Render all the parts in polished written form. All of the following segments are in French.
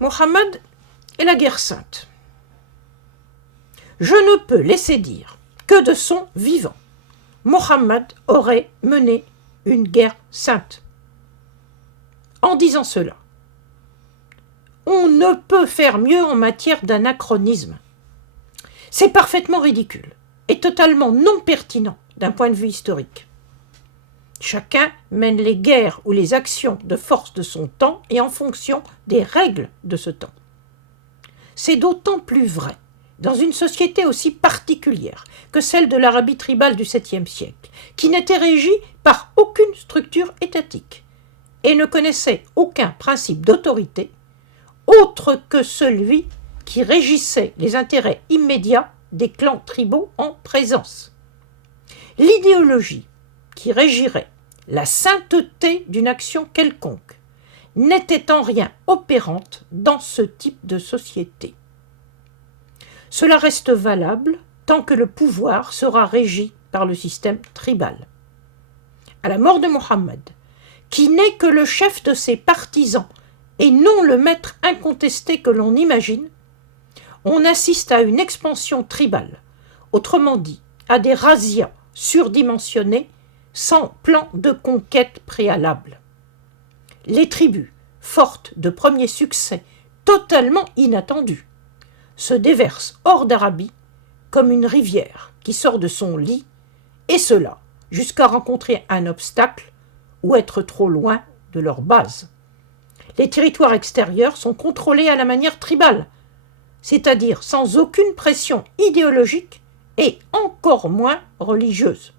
Mohammed et la guerre sainte. Je ne peux laisser dire que de son vivant, Mohammed aurait mené une guerre sainte. En disant cela, on ne peut faire mieux en matière d'anachronisme. C'est parfaitement ridicule et totalement non pertinent d'un point de vue historique. Chacun mène les guerres ou les actions de force de son temps et en fonction des règles de ce temps. C'est d'autant plus vrai dans une société aussi particulière que celle de l'Arabie tribale du 7e siècle, qui n'était régie par aucune structure étatique et ne connaissait aucun principe d'autorité autre que celui qui régissait les intérêts immédiats des clans tribaux en présence. L'idéologie qui régirait la sainteté d'une action quelconque n'était en rien opérante dans ce type de société. Cela reste valable tant que le pouvoir sera régi par le système tribal. À la mort de Mohammed, qui n'est que le chef de ses partisans et non le maître incontesté que l'on imagine, on assiste à une expansion tribale, autrement dit, à des razzias surdimensionnés sans plan de conquête préalable. Les tribus, fortes de premiers succès totalement inattendus, se déversent hors d'Arabie comme une rivière qui sort de son lit, et cela jusqu'à rencontrer un obstacle ou être trop loin de leur base. Les territoires extérieurs sont contrôlés à la manière tribale, c'est-à-dire sans aucune pression idéologique et encore moins religieuse.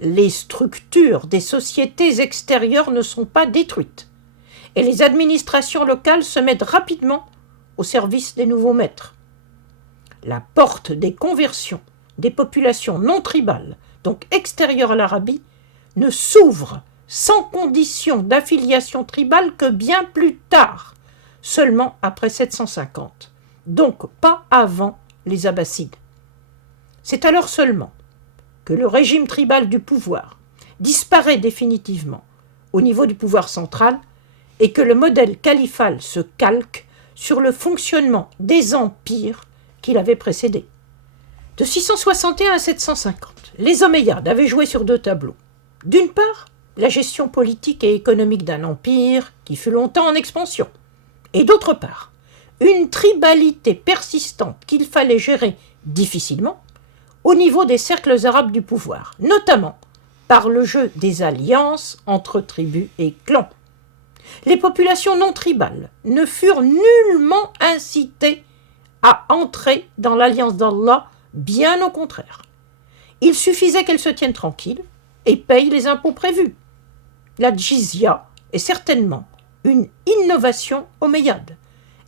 Les structures des sociétés extérieures ne sont pas détruites et les administrations locales se mettent rapidement au service des nouveaux maîtres. La porte des conversions des populations non tribales, donc extérieures à l'Arabie, ne s'ouvre sans condition d'affiliation tribale que bien plus tard, seulement après 750, donc pas avant les Abbassides. C'est alors seulement que le régime tribal du pouvoir disparaît définitivement au niveau du pouvoir central et que le modèle califal se calque sur le fonctionnement des empires qui l'avaient précédé. De 661 à 750, les Omeyyades avaient joué sur deux tableaux. D'une part, la gestion politique et économique d'un empire qui fut longtemps en expansion, et d'autre part, une tribalité persistante qu'il fallait gérer difficilement au niveau des cercles arabes du pouvoir, notamment par le jeu des alliances entre tribus et clans. Les populations non tribales ne furent nullement incitées à entrer dans l'alliance d'Allah, bien au contraire. Il suffisait qu'elles se tiennent tranquilles et payent les impôts prévus. La djizya est certainement une innovation omeyyade.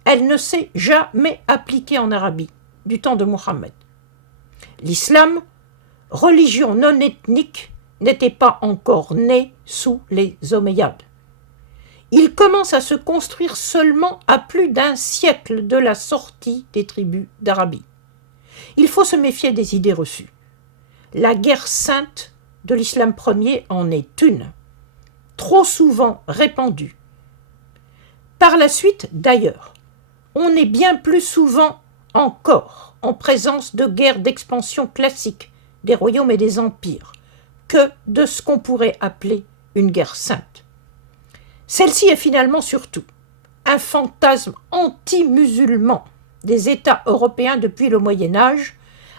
Elle ne s'est jamais appliquée en Arabie, du temps de Mohammed. L'islam, religion non ethnique, n'était pas encore né sous les Omeyyades. Il commence à se construire seulement à plus d'un siècle de la sortie des tribus d'Arabie. Il faut se méfier des idées reçues. La guerre sainte de l'islam premier en est une, trop souvent répandue. Par la suite, d'ailleurs, on est bien plus souvent encore en présence de guerres d'expansion classiques des royaumes et des empires que de ce qu'on pourrait appeler une guerre sainte. Celle-ci est finalement surtout un fantasme anti-musulman des États européens depuis le Moyen-Âge,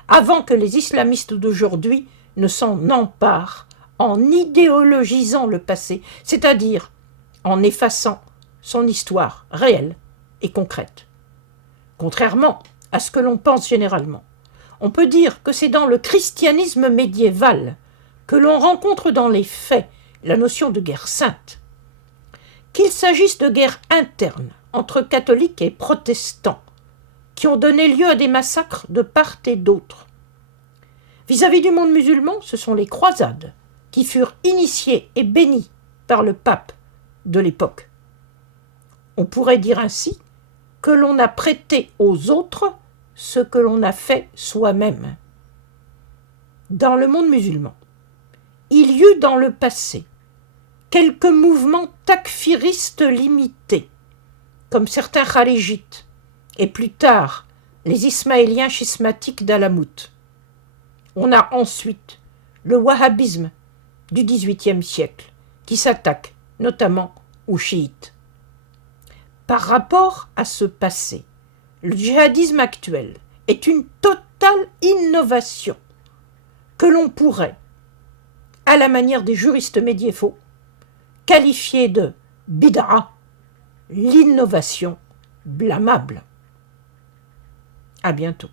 avant que les islamistes d'aujourd'hui ne s'en emparent en idéologisant le passé, c'est-à-dire en effaçant son histoire réelle et concrète. Contrairement à ce que l'on pense généralement, on peut dire que c'est dans le christianisme médiéval que l'on rencontre dans les faits la notion de guerre sainte. Qu'il s'agisse de guerres internes entre catholiques et protestants, qui ont donné lieu à des massacres de part et d'autre. Vis-à-vis du monde musulman, ce sont les croisades qui furent initiées et bénies par le pape de l'époque. On pourrait dire ainsi que l'on a prêté aux autres ce que l'on a fait soi-même. Dans le monde musulman, il y eut dans le passé quelques mouvements takfiristes limités comme certains kharijites, et plus tard les ismaéliens schismatiques d'Alamout. On a ensuite le wahhabisme du XVIIIe siècle, qui s'attaque notamment aux chiites. Par rapport à ce passé, le djihadisme actuel est une totale innovation que l'on pourrait, à la manière des juristes médiévaux, qualifier de bid'a, l'innovation blâmable. À bientôt.